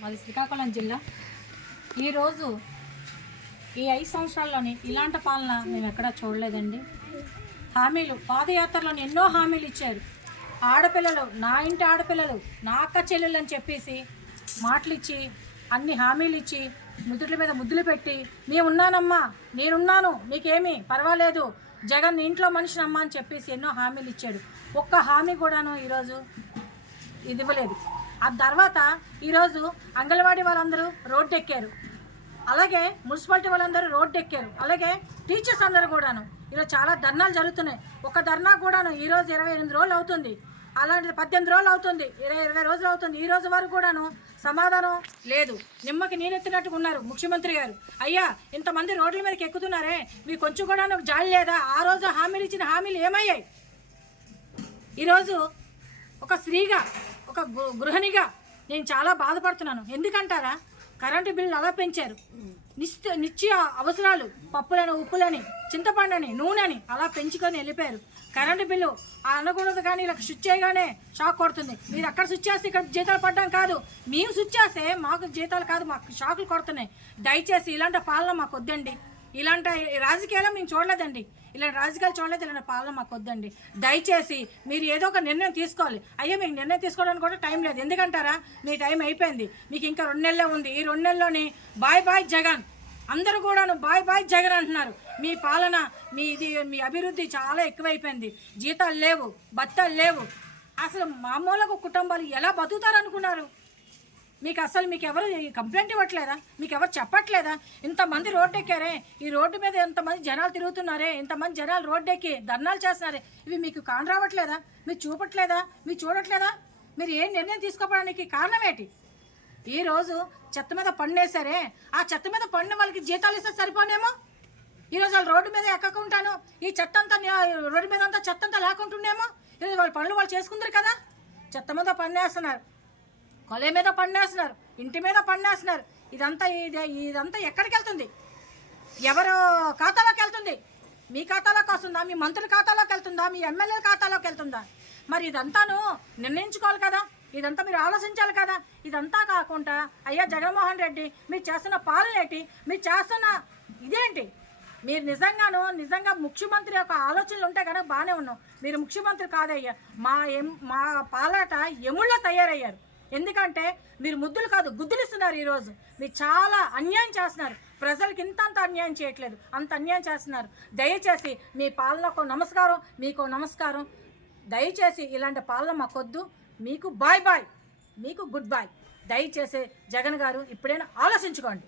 మాది శ్రీకాకుళం జిల్లా. ఈరోజు ఈ ఐదు సంవత్సరాల్లోని ఇలాంటి పాలన మేము ఎక్కడా చూడలేదండి. హామీలు పాదయాత్రలోని ఎన్నో హామీలు ఇచ్చారు. ఆడపిల్లలు నా ఇంటి ఆడపిల్లలు నా అక్క చెల్లెలు అని చెప్పేసి మాటలు ఇచ్చి అన్ని హామీలు ఇచ్చి ముద్దుల మీద ముద్దులు పెట్టి నేను ఉన్నానమ్మా నేనున్నాను నీకేమీ పర్వాలేదు జగన్ ఇంట్లో మనిషినమ్మా అని చెప్పేసి ఎన్నో హామీలు ఇచ్చాడు ఒక్క హామీ కూడాను ఈరోజు ఇది ఇవ్వలేదు. ఆ తర్వాత ఈరోజు అంగన్వాడీ వాళ్ళందరూ రోడ్డు ఎక్కారు అలాగే మున్సిపాలిటీ వాళ్ళందరూ రోడ్డు ఎక్కారు అలాగే టీచర్స్ అందరూ కూడాను. ఈరోజు చాలా ధర్నాలు జరుగుతున్నాయి. ఒక ధర్నా కూడాను ఈరోజు ఇరవై ఎనిమిది రోజులు అవుతుంది. అలాంటిది పద్దెనిమిది రోజులు అవుతుంది. ఇరవై ఇరవై రోజులు అవుతుంది. ఈ రోజు వరకు కూడాను సమాధానం లేదు. నిమ్మకి నీరెత్తినట్టుగా ఉన్నారు ముఖ్యమంత్రి గారు. అయ్యా ఇంతమంది రోడ్ల మీదకి ఎక్కుతున్నారే. మీకు కొంచెం కూడా జాలి లేదా? ఆ రోజు హామీలు ఇచ్చిన హామీలు ఏమయ్యాయి? ఈరోజు ఒక స్త్రీగా ఒక గృహిణిగా నేను చాలా బాధపడుతున్నాను. ఎందుకంటారా? కరెంటు బిల్లు అలా పెంచారు. నిత్య నిత్య అవసరాలు పప్పులని ఉప్పులని చింతపండుని నూనెని అలా పెంచుకొని వెళ్ళిపోయారు. కరెంటు బిల్లు ఆ అనకూడదు కానీ ఇలా స్విచ్ చేయగానే షాక్ కొడుతుంది. మీరు అక్కడ స్విచ్ చేస్తే ఇక్కడ జీతాలు పడ్డం కాదు. మేము స్విచ్ చేస్తే మాకు జీతాలు కాదు మాకు షాకులు కొడుతున్నాయి. దయచేసి ఇలాంటి పాలన మాకు వద్దండి. ఇలాంటి రాజకీయాలు మేము చూడలేదండి. ఇలాంటి రాజకీయాలు చూడలేదు ఇలాంటి పాలన మాకు వద్దండి. దయచేసి మీరు ఏదో ఒక నిర్ణయం తీసుకోవాలి. అయ్యో మీకు నిర్ణయం తీసుకోవడానికి కూడా టైం లేదు. ఎందుకంటారా? మీ టైం అయిపోయింది. మీకు ఇంకా రెండు నెలలే ఉంది. ఈ రెండు నెలల్లోని బాయ్ బాయ్ జగన్. అందరూ కూడాను బాయ్ బాయ్ జగన్ అంటున్నారు. మీ పాలన మీ ఇది మీ అభివృద్ధి చాలా ఎక్కువైపోయింది. జీతాలు లేవు భత్తాలు లేవు. అసలు మామూలుగా కుటుంబాలు ఎలా బతుకుతారు అనుకున్నారు మీకు అసలు మీకు ఎవరు కంప్లైంట్ ఇవ్వట్లేదా? మీకు ఎవరు చెప్పట్లేదా? ఇంతమంది రోడ్డు ఎక్కారే ఈ రోడ్డు మీద ఎంతమంది జనాలు తిరుగుతున్నారే ఇంతమంది జనాలు రోడ్డు ఎక్కి ధర్నాలు చేస్తున్నారే ఇవి మీకు కాని రావట్లేదా? మీరు చూపట్లేదా? మీరు చూడట్లేదా? మీరు ఏం నిర్ణయం తీసుకోవడానికి కారణం ఏంటి ఈ రోజు చెత్త మీద పన్నేసారే ఆ చెత్త మీద పన్ను వాళ్ళకి జీతాలు ఇస్తే సరిపోనేమో? ఈరోజు వాళ్ళు రోడ్డు మీద ఎక్కకుంటాను ఈ చెత్త అంతా రోడ్డు మీద అంతా చెత్త అంతా లేకుంటుండేమో? ఈరోజు వాళ్ళ పనులు వాళ్ళు చేసుకుందరు కదా? చెత్త మీద పన్నేస్తున్నారు. కొలే మీద పన్నేస్తున్నారు ఇంటి మీద పన్నేస్తున్నారు. ఇదంతా ఇది ఇదంతా ఎక్కడికి వెళ్తుంది? ఎవరు ఖాతాలోకి వెళ్తుంది? మీ ఖాతాలోకి వస్తుందా? మీ మంత్రుల ఖాతాలోకి వెళ్తుందా? మీ ఎమ్మెల్యేల ఖాతాలోకి వెళ్తుందా? మరి ఇదంతాను నిర్ణయించుకోవాలి కదా? ఇదంతా మీరు ఆలోచించాలి కదా? ఇదంతా కాకుండా అయ్యా జగన్మోహన్ రెడ్డి మీరు చేస్తున్న పాలన ఏంటి? మీరు చేస్తున్న ఇదేంటి? మీరు నిజంగాను నిజంగా ముఖ్యమంత్రి యొక్క ఆలోచనలు ఉంటే కనుక బాగానే ఉన్నాం. మీరు ముఖ్యమంత్రి కాదయ్యా. మా ఎం మా పాలాట ఎముళ్ళ తయారయ్యారు. ఎందుకంటే మీరు ముద్దులు కాదు గుద్దులు ఇస్తున్నారు ఈరోజు మీరు చాలా అన్యాయం చేస్తున్నారు. ప్రజలకు ఇంత అంత అన్యాయం చేయట్లేదు. అంత అన్యాయం చేస్తున్నారు. దయచేసి మీ పాలనకు నమస్కారం మీకు నమస్కారం. దయచేసి ఇలాంటి పాలన మాకొద్దు. మీకు బాయ్ బాయ్. మీకు గుడ్ బాయ్. దయచేసి జగన్ గారు ఇప్పుడైనా ఆలోచించుకోండి.